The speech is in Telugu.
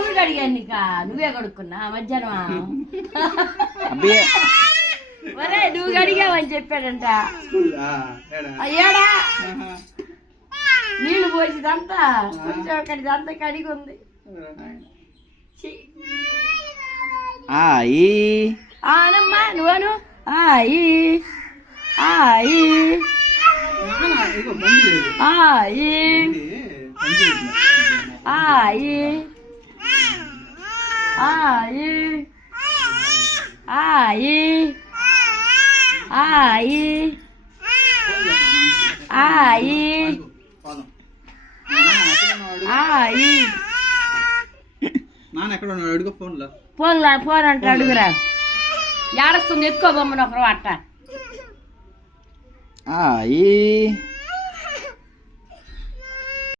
ఊరు అడిగాను నీక నువ్వే కడుక్కున్నా మధ్యాహ్నం ఒరే నువ్వు అడిగావని చెప్పాడంట అయ్యాడా నీళ్ళు పోసిదంతా కొంచెం ఒకటిదంతా కడిగి ఉంది ఆనమ్మా నువ్వను ఆయి ఆయి ఆయి ఆయి ఆయి ఆయి ఆయి ఆయి ఆయి నాన్న ఎక్కడ ఉన్నాడు అడుగు ఫోన్లో ఫోన్ అంటే అడుగురా ఏడుస్తుంది ఎత్తుకో బొమ్మను ఒకరు అట్ట ఆయి